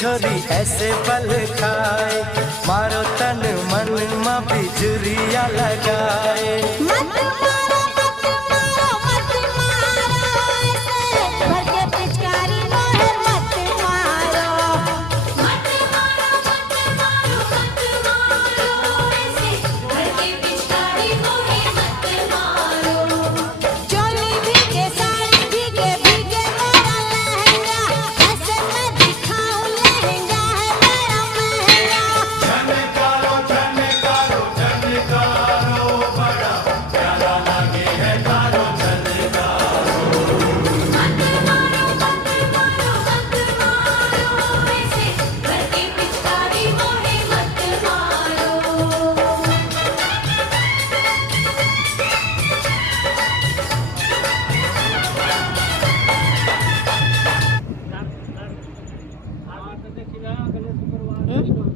छोरी ऐसे पल खाए, मारो तन मन में बिजुरिया लगाए। मत मारो मत मारो मत मारो ऐसे भर के पिचकारी मोहे मत मारो। मत मारो मत मारो मत मारो ऐसे भर के पिचकारी मोहे मत मारो। चोली भीगे साड़ी भीगे भीगे मेरा लहंगा, ऐसे मैं दिखाऊं लहंगा है मेरा महंगा। झनकारो झनकारो झनकारो बड़ा प्यारा लगे है तारो झनकारो। मत मारो मत मारो मत मारो ऐसे भर के पिचकारी मोहे मत मारो। Hmm?